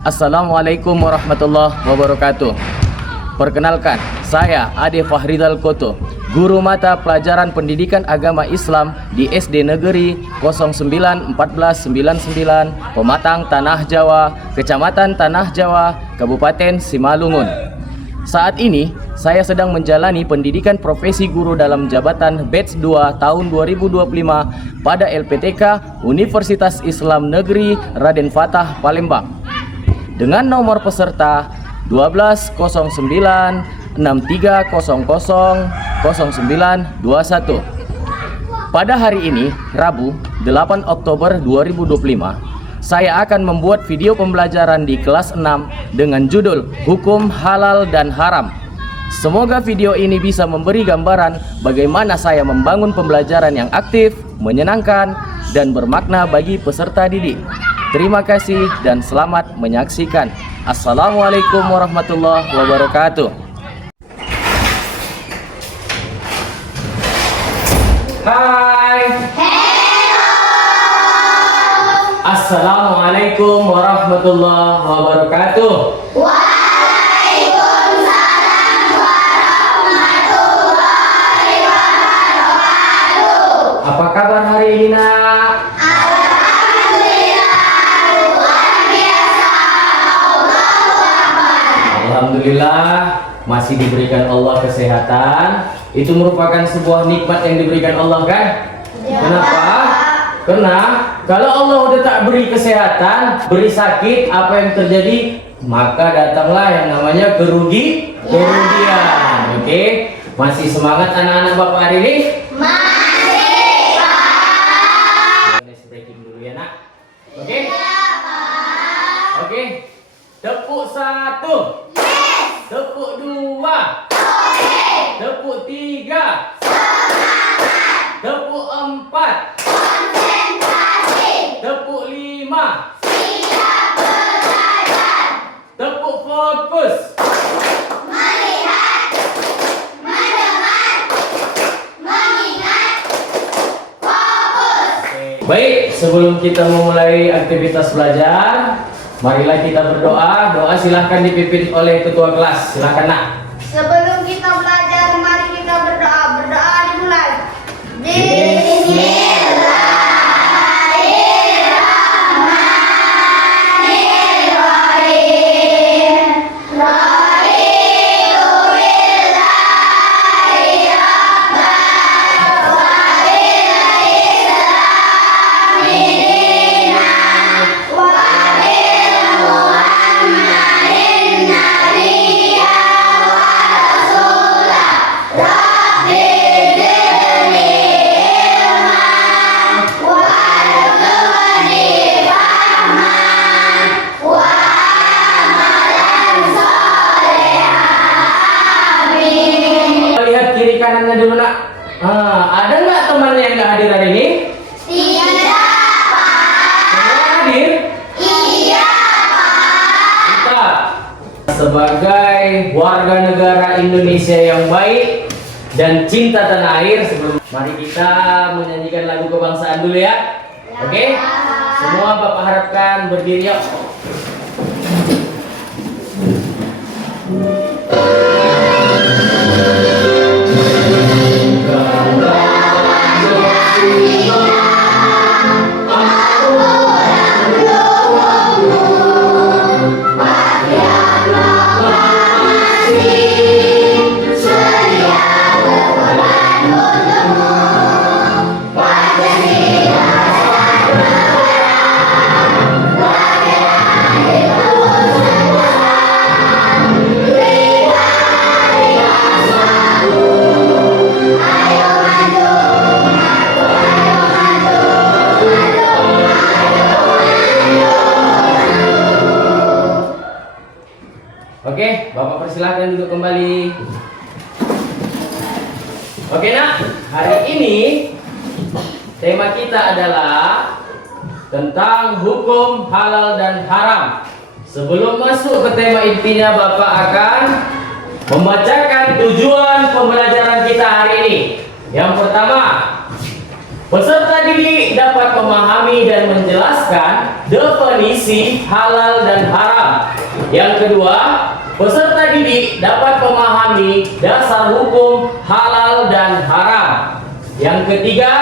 Assalamualaikum warahmatullahi wabarakatuh. Perkenalkan, saya Ade Fahrizal Koto, guru mata pelajaran pendidikan agama Islam di SD Negeri 091499 Pematang Tanah Jawa, Kecamatan Tanah Jawa, Kabupaten Simalungun. Saat ini, saya sedang menjalani pendidikan profesi guru dalam jabatan Batch 2 tahun 2025 pada LPTK Universitas Islam Negeri Raden Fatah, Palembang. Dengan nomor peserta 120963000921. Pada hari ini, Rabu, 8 Oktober 2025, saya akan membuat video pembelajaran di kelas 6 dengan judul Hukum Halal dan Haram. Semoga video ini bisa memberi gambaran bagaimana saya membangun pembelajaran yang aktif, menyenangkan, dan bermakna bagi peserta didik. Terima kasih dan selamat menyaksikan. Assalamualaikum warahmatullahi wabarakatuh. Hai. Hello. Assalamualaikum warahmatullahi wabarakatuh. Waalaikumsalam warahmatullahi wabarakatuh. Apa kabar hari ini, Nak? Alhamdulillah masih diberikan Allah kesehatan. Itu merupakan sebuah nikmat yang diberikan Allah, kan? Ya. Kenapa? Karena kalau Allah udah tak beri kesehatan, beri sakit, apa yang terjadi? Maka datanglah yang namanya kerugian. Oke? Masih semangat anak-anak Bapak hari ini? Masih, Pak. Breaking dulu ya, Nak. Oke? Oke. Tepuk 1. Tepuk 2. Tepuk 3. Tepuk 4. Konsentrasi. Tepuk 5. Siap belajar. Tepuk fokus. Melihat. Mendengar. Mengingat. Fokus. Baik, sebelum kita memulai aktivitas belajar, marilah kita berdoa. Doa silahkan dipimpin oleh ketua kelas. Silahkan, Nak. Sebelum kita belajar, mari kita berdoa. Berdoa dimulai. Bismillahirrahmanirrahim. Lihat kiri kanannya dulu, Nak. Ada nggak teman yang nggak hadir hari ini? Tidak, Semua hadir? iya, Kita sebagai warga negara Indonesia yang baik dan cinta tanah air, mari kita menyanyikan lagu kebangsaan dulu ya. Oke? Semua Bapak harapkan berdiri yuk. Oke, Bapak persilahkan duduk kembali. Oke, Nak, hari ini tema kita adalah tentang hukum halal dan haram. Sebelum masuk ke tema intinya, Bapak akan membacakan tujuan pembelajaran kita hari ini. Yang pertama, Peserta didik dapat memahami dan menjelaskan definisi halal dan haram. Yang kedua, peserta didik dapat memahami dasar hukum halal dan haram. Yang ketiga,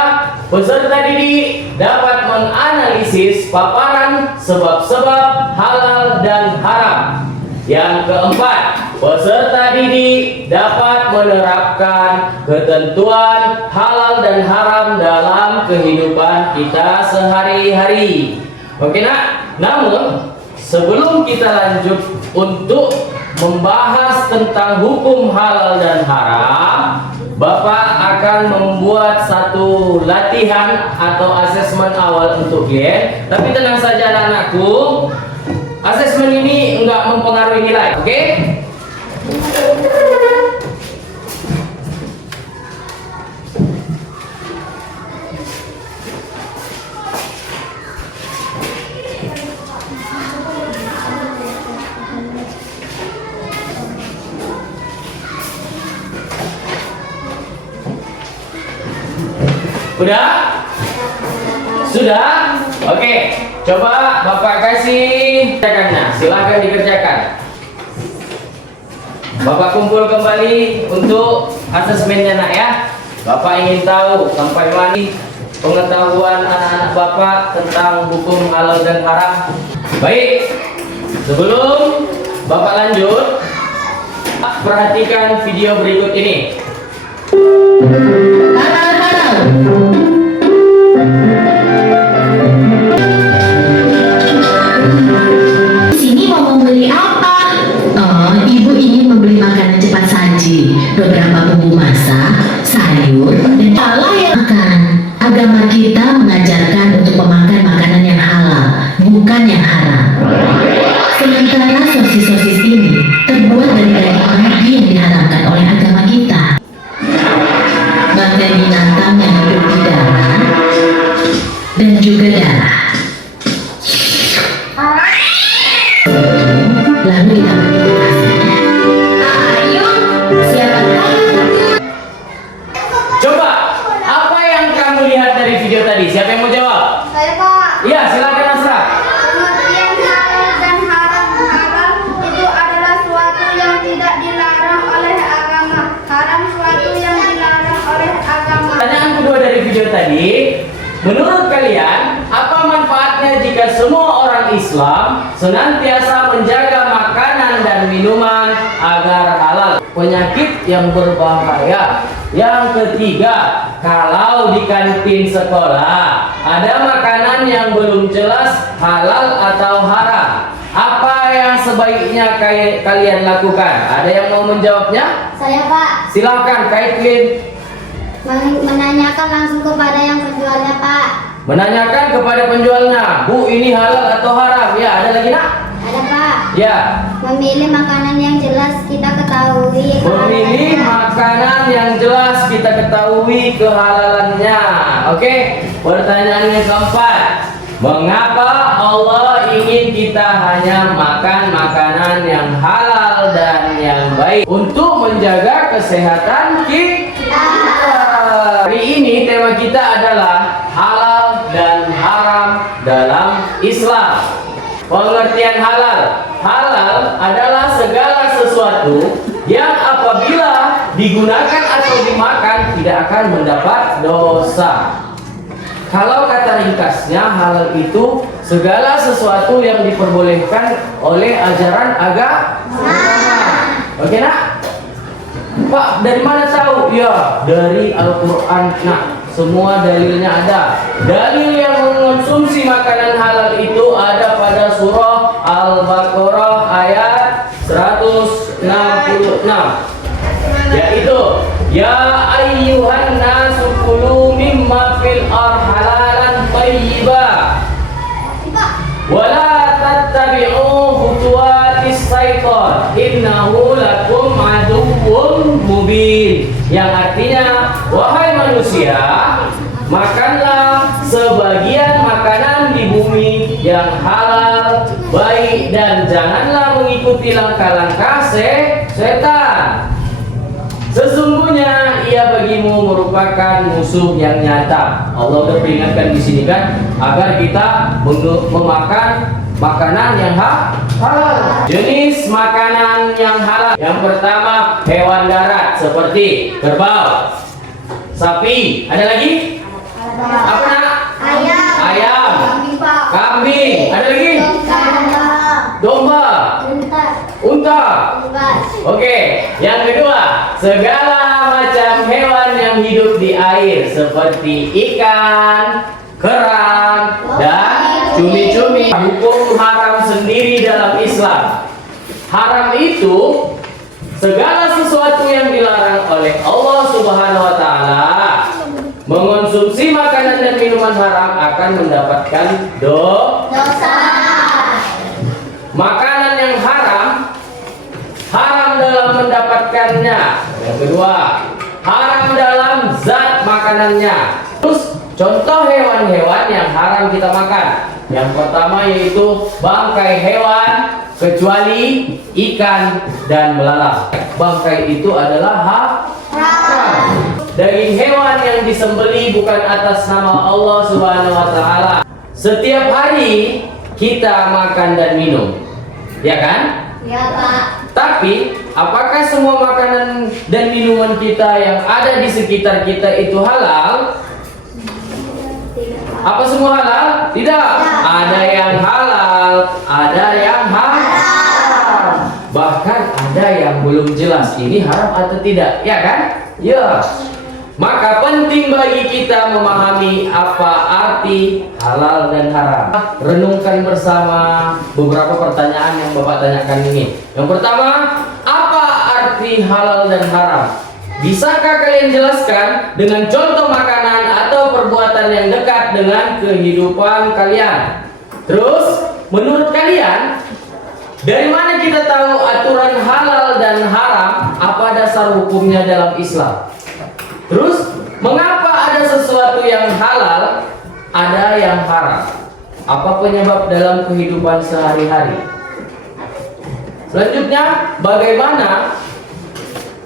peserta didik dapat menganalisis paparan sebab-sebab halal dan haram. Yang keempat, peserta didik dapat menerapkan ketentuan halal dan haram dalam kehidupan kita sehari-hari. Oke nak? Namun, sebelum kita lanjut untuk membahas tentang hukum halal dan haram, Bapak akan membuat satu latihan atau asesmen awal untuk kalian. Tapi tenang saja anak-anakku, asesmen ini enggak mempengaruhi nilai, oke? Udah? Sudah? Oke. Coba Bapak kasih kerjakannya. Silahkan dikerjakan. Bapak kumpul kembali untuk asesmennya nak ya. Bapak ingin tahu sampai mana pengetahuan anak-anak Bapak tentang hukum halal dan haram. Baik. Sebelum Bapak lanjut, perhatikan video berikut ini. Sini mau membeli apa? Oh, ibu ingin membeli makanan cepat saji, beberapa bumbu masak, sayur, dan salah ya makan. Agama kita mengajarkan untuk memakan makanan yang halal, bukan yang haram. Sementara sosis-sosis ini terbuat dari daging babi yang diharamkan oleh agama kita. Bagian binatang yang hidup di darat dan juga darah. Lalu kita manipulasinya. Ayo, siapa tahu? Coba, apa yang kamu lihat dari video tadi? Siapa yang mau jawab? Saya Pak. Iya, silakan Asra. Pengertian halal dan haram. Halal itu adalah suatu yang tidak dilarang oleh agama. Haram suatu yang dilarang oleh agama. Pertanyaan kedua dari video tadi, menurut kalian apa manfaatnya jika semua orang Islam senantiasa menjaga makanan dan minuman agar halal? Penyakit yang berbahaya. Yang ketiga, kalau di kantin sekolah ada makanan yang belum jelas halal atau haram, apa yang sebaiknya kalian lakukan? Ada yang mau menjawabnya? Saya Pak. Silakan Kaitlin. Menanyakan langsung kepada yang penjualnya Pak. Menanyakan kepada penjualnya, Bu, ini halal atau haram? Ya, ada lagi nak? Ada Pak. Ya. Memilih makanan yang jelas kita ketahui. Memilih makanan yang jelas kita ketahui kehalalannya. Oke. Pertanyaan yang keempat, mengapa Allah ingin kita hanya makan makanan yang halal dan yang baik untuk menjaga kesehatan kita? Hari ini tema kita adalah halal dan haram dalam Islam. Pengertian halal. Halal adalah segala sesuatu yang apabila digunakan atau dimakan tidak akan mendapat dosa. Kalau kata ringkasnya, halal itu segala sesuatu yang diperbolehkan oleh ajaran agama. Oke nak? Pak, dari mana tahu? Ya, dari Al-Quran. Nah, semua dalilnya ada. Dalil yang mengonsumsi makanan halal itu ada pada surah Al-Baqarah ayat 166, yaitu ya ayyuhan nasu kulu mimma fil halalan thayyiba wala tattabi'u khutuwatis syaitan innahu lakum aduwwun mubin, yang artinya wahai manusia, makanlah sebagian makanan di bumi yang halal, baik, dan janganlah mengikuti langkah-langkah setan. Sesungguhnya ia bagimu merupakan musuh yang nyata. Allah sudah peringatkan di sini kan, agar kita memakan makanan yang halal. Jenis makanan yang halal. Yang pertama, hewan darat seperti kerbau, sapi. Ada lagi? Apa nak? Ayam. Kambing. Ada lagi? Domba. Unta. Oke. Yang kedua, segala macam hewan yang hidup di air seperti ikan, kerang, dan cumi-cumi. Hukum haram sendiri dalam Islam. Haram itu segala sesuatu yang dilarang oleh Allah Subhanahu wa taala. Mengonsumsi makanan dan minuman haram akan mendapatkan dosa. Makanan yang haram dalam mendapatkannya. Yang kedua, haram dalam zat makanannya. Terus contoh hewan-hewan yang haram kita makan. Yang pertama yaitu bangkai hewan kecuali ikan dan belalang. Bangkai itu adalah haram. Daging hewan yang disembeli bukan atas nama Allah Subhanahu wa taala. Setiap hari kita makan dan minum. Ya kan? Ya, Pak. Tapi apakah semua makanan dan minuman kita yang ada di sekitar kita itu halal? Apa semua halal? Tidak. Ada yang halal, ada yang haram. Bahkan ada yang belum jelas ini haram atau tidak, ya kan? Ya. Maka penting bagi kita memahami apa arti halal dan haram. Renungkan bersama beberapa pertanyaan yang Bapak tanyakan ini. Yang pertama, apa arti halal dan haram? Bisakah kalian jelaskan dengan contoh makanan atau perbuatan yang dekat dengan kehidupan kalian? Terus, menurut kalian, dari mana kita tahu aturan halal dan haram? Apa dasar hukumnya dalam Islam? Terus, mengapa ada sesuatu yang halal, ada yang haram? Apa penyebab dalam kehidupan sehari-hari? Selanjutnya, bagaimana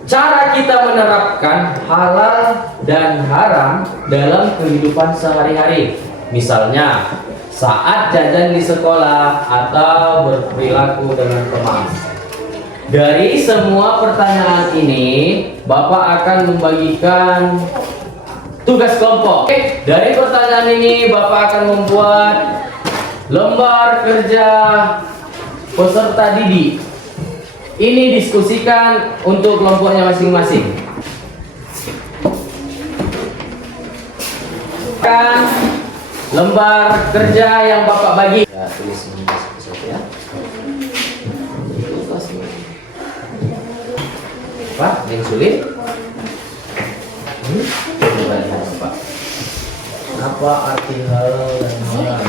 cara kita menerapkan halal dan haram dalam kehidupan sehari-hari? Misalnya, saat jajan di sekolah atau berperilaku dengan teman. Dari semua pertanyaan ini, Bapak akan membagikan tugas kelompok. Dari pertanyaan ini, Bapak akan membuat lembar kerja peserta didik. Ini diskusikan untuk kelompoknya masing-masing. Kan lembar kerja yang Bapak bagi. Ya, tulis ini satu ya. Pak, yang sulit? Coba lihat Pak. Apa arti halal dan haram?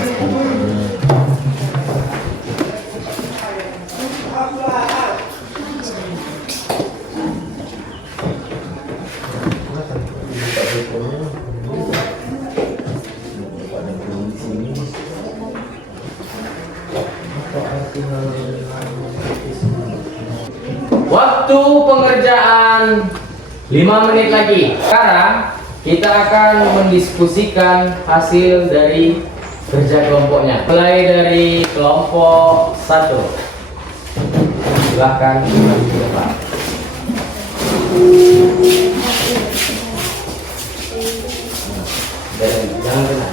Waktu pengerjaan 5 menit lagi. Sekarang kita akan mendiskusikan hasil dari kerja kelompoknya. Mulai dari kelompok 1. Silahkan maju ke depan. Jangan kena.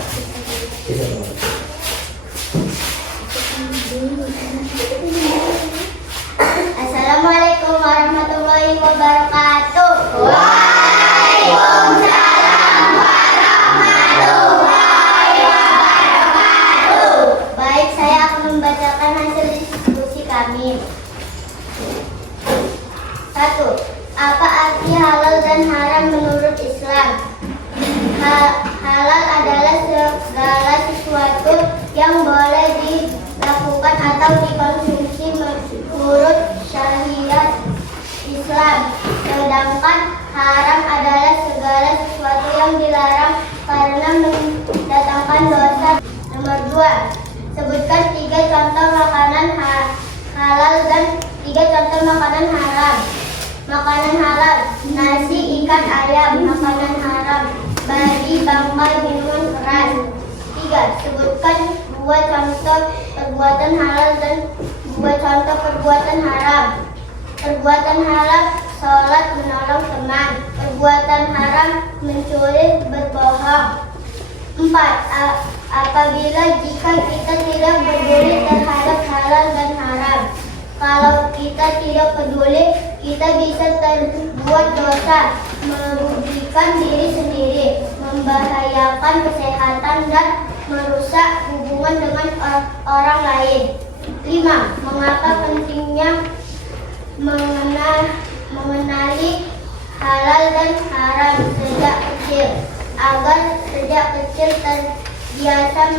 Assalamualaikum warahmatullahi wabarakatuh. Waalaikumsalam warahmatullahi wabarakatuh. Baik, saya akan membacakan hasil diskusi kami. 1. Apa arti halal dan haram menurut Islam? Halal adalah segala sesuatu yang boleh dilakukan atau dikonsumsi menurut syariat Islam. Sedangkan haram adalah segala sesuatu yang dilarang karena mendatangkan dosa. Nomor 2. Sebutkan 3 contoh makanan halal dan 3 contoh makanan haram. makanan halal. Nasi, ikan, ayam, makanan haram. Babi, bangkai, minuman keras. 3. Sebutkan 2 contoh perbuatan halal dan 2 contoh perbuatan haram. Perbuatan halal, sholat, menolong teman. Perbuatan haram, mencuri, berbohong. 4. Apabila jika kita tidak peduli terhadap halal dan haram. Kalau kita tidak peduli, kita bisa terbuat dosa, merugikan diri sendiri, membahayakan kesehatan dan merusak hubungan dengan orang lain. 5. Mengapa pentingnya mengenali halal dan haram sejak kecil? Agar sejak kecil terbiasa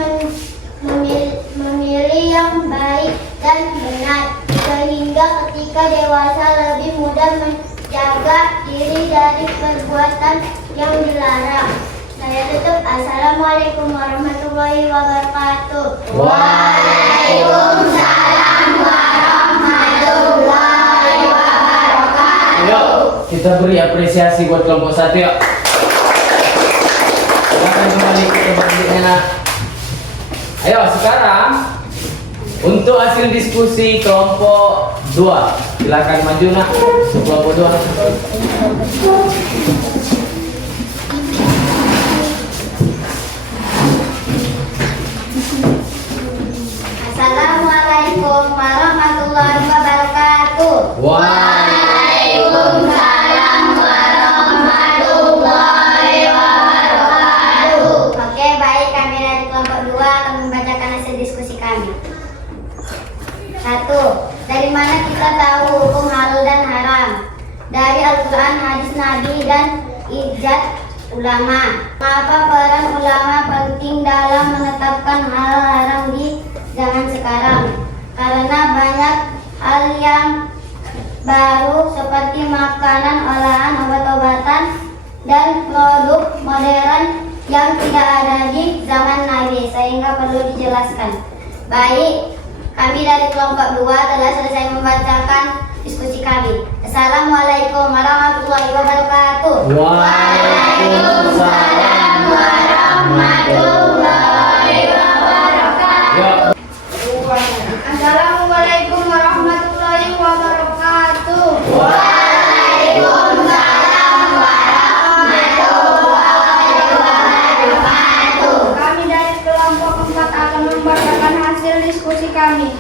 memilih yang baik dan benar, sehingga ketika dewasa lebih mudah menjaga diri dari perbuatan yang dilarang. Saya tutup. Assalamualaikum warahmatullahi wabarakatuh. Waalaikumsalam warahmatullahi wabarakatuh. Yuk, kita beri apresiasi buat kelompok 1 yuk. Silakan kembali ke tempatnya nak. Ayo sekarang untuk hasil diskusi kelompok 2. Silakan maju nak. Kelompok 2. Assalamualaikum warahmatullahi wabarakatuh. Waalaikumsalam warahmatullahi wabarakatuh. Oke, baik, kami dari kelompok 2 akan membacakan hasil diskusi kami. 1. Dari mana kita tahu hukum halal dan haram? Dari Al-Quran, hadis Nabi, dan ijtihad ulama. Mengapa peran ulama penting dalam menetapkan halal haram di zaman sekarang? Karena banyak hal yang baru seperti makanan olahan, obat-obatan, dan produk modern yang tidak ada di zaman Nabi, sehingga perlu dijelaskan. Baik, kami dari kelompok 2 telah selesai membacakan diskusi kami. Assalamualaikum warahmatullahi wabarakatuh. Waalaikumsalam warahmatullahi wabarakatuh. Assalamualaikum warahmatullahi wabarakatuh. Waalaikumsalam warahmatullahi wabarakatuh. Kami dari kelompok 4 akan membacakan hasil diskusi kami.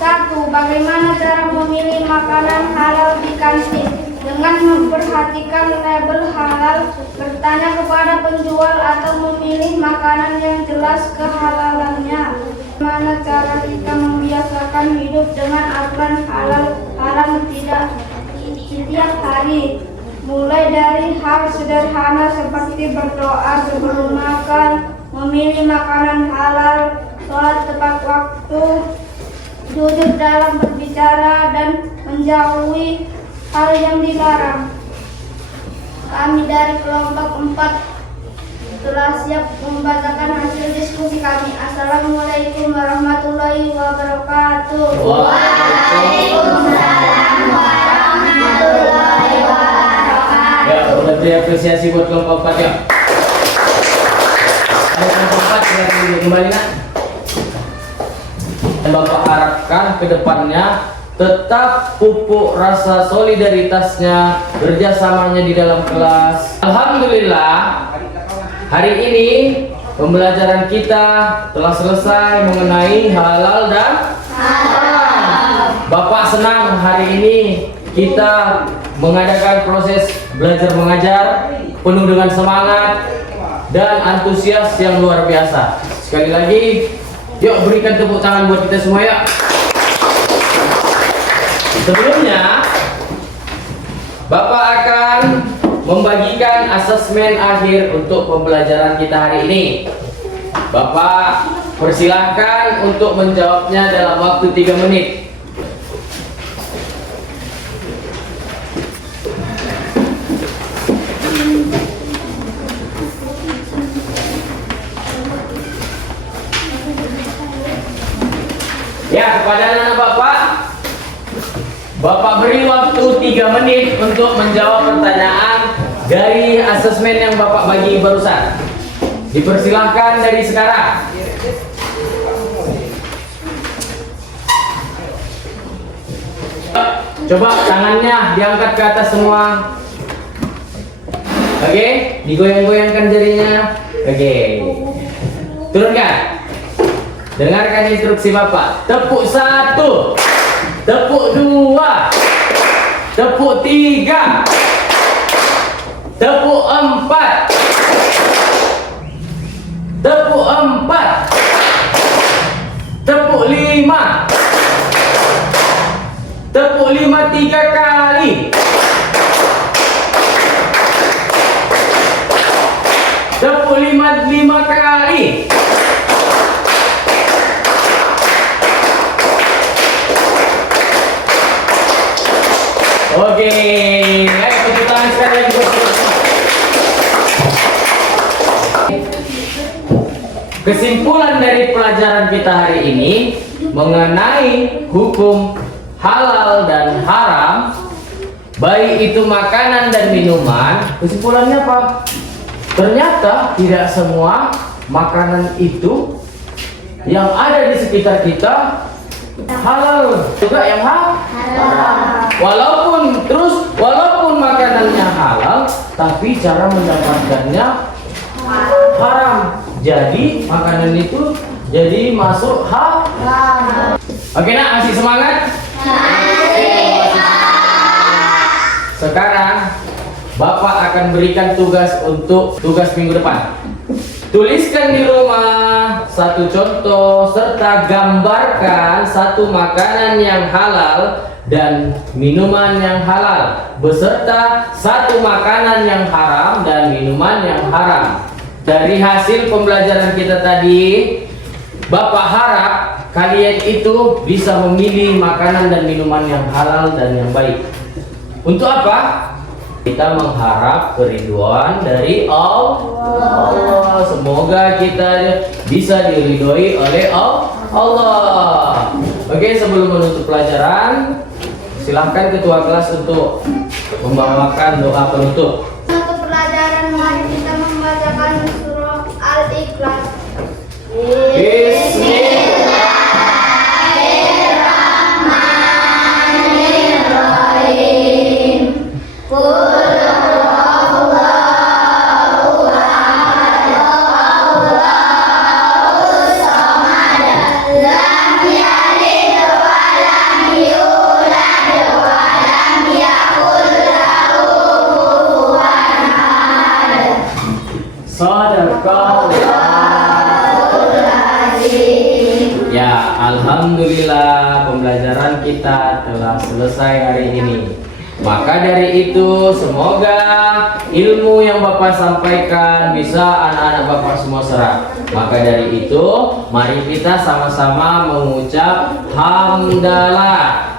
1. Bagaimana cara memilih makanan halal di kantin? Dengan memperhatikan label halal, bertanya kepada penjual, atau memilih makanan yang jelas kehalalannya. Bagaimana cara kita membiasakan hidup dengan aturan halal haram tidak setiap hari? Mulai dari hal sederhana seperti berdoa sebelum makan, memilih makanan halal, sholat tepat waktu, jujur dalam berbicara, dan menjauhi hal yang dilarang. Kami dari kelompok 4 telah siap membacakan hasil diskusi kami. Assalamualaikum warahmatullahi wabarakatuh. Waalaikumsalam warahmatullahi wabarakatuh. Ya, beri apresiasi buat kelompok 4 ya. Kelompok 4 silakan kembali nak. Dan Bapak harapkan ke depannya tetap pupuk rasa solidaritasnya, kerjasamanya di dalam kelas. Alhamdulillah, hari ini pembelajaran kita telah selesai mengenai halal dan haram. Bapak senang hari ini kita mengadakan proses belajar mengajar penuh dengan semangat dan antusias yang luar biasa. Sekali lagi, yuk berikan tepuk tangan buat kita semua ya. Sebelumnya, Bapak akan membagikan asesmen akhir untuk pembelajaran kita hari ini. Bapak persilahkan untuk menjawabnya dalam waktu 3 menit. Ya, kepada anak-anak Bapak beri waktu 3 3 menit untuk menjawab pertanyaan dari asesmen yang Bapak bagi barusan. Dipersilahkan dari sekarang. Coba tangannya diangkat ke atas semua. Oke, digoyang-goyangkan jarinya. Oke. Turunkan. Dengarkan instruksi Bapak. Tepuk 1, tepuk 2, tepuk 3, tepuk 4, tepuk 4, tepuk 5, tepuk 5 3 kali. Tepuk 5 kali. Oke, ayo tepuk tangan sekali lagi. Kesimpulan dari pelajaran kita hari ini mengenai hukum halal dan haram, baik itu makanan dan minuman. Kesimpulannya apa? Ternyata tidak semua makanan itu yang ada di sekitar kita halal, juga yang halal. Walaupun makanannya halal, tapi cara mendapatkannya haram. Jadi makanan itu jadi masuk haram. Oke nak, masih semangat? Sekarang Bapak akan berikan tugas untuk tugas minggu depan. Tuliskan di rumah satu contoh serta gambarkan satu makanan yang halal dan minuman yang halal beserta satu makanan yang haram dan minuman yang haram. Dari hasil pembelajaran kita tadi, Bapak harap kalian itu bisa memilih makanan dan minuman yang halal dan yang baik. Untuk apa? Kita mengharap keriduan dari Allah. Semoga kita bisa diridhoi oleh Allah. Oke, sebelum menutup pelajaran, silahkan ketua kelas untuk membawakan doa penutup. Untuk pelajaran mari kita membacakan surah Al-Ikhlas. Ya, alhamdulillah pembelajaran kita telah selesai hari ini. Maka dari itu semoga ilmu yang Bapak sampaikan bisa anak-anak Bapak semua serap. Maka dari itu mari kita sama-sama mengucap hamdalah.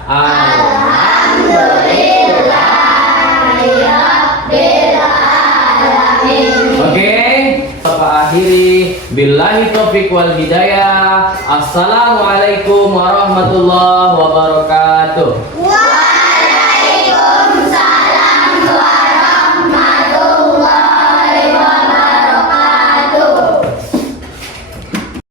Oke, Bapak akhiri billahi taufiq wal hidayah. Assalamualaikum warahmatullahi wabarakatuh.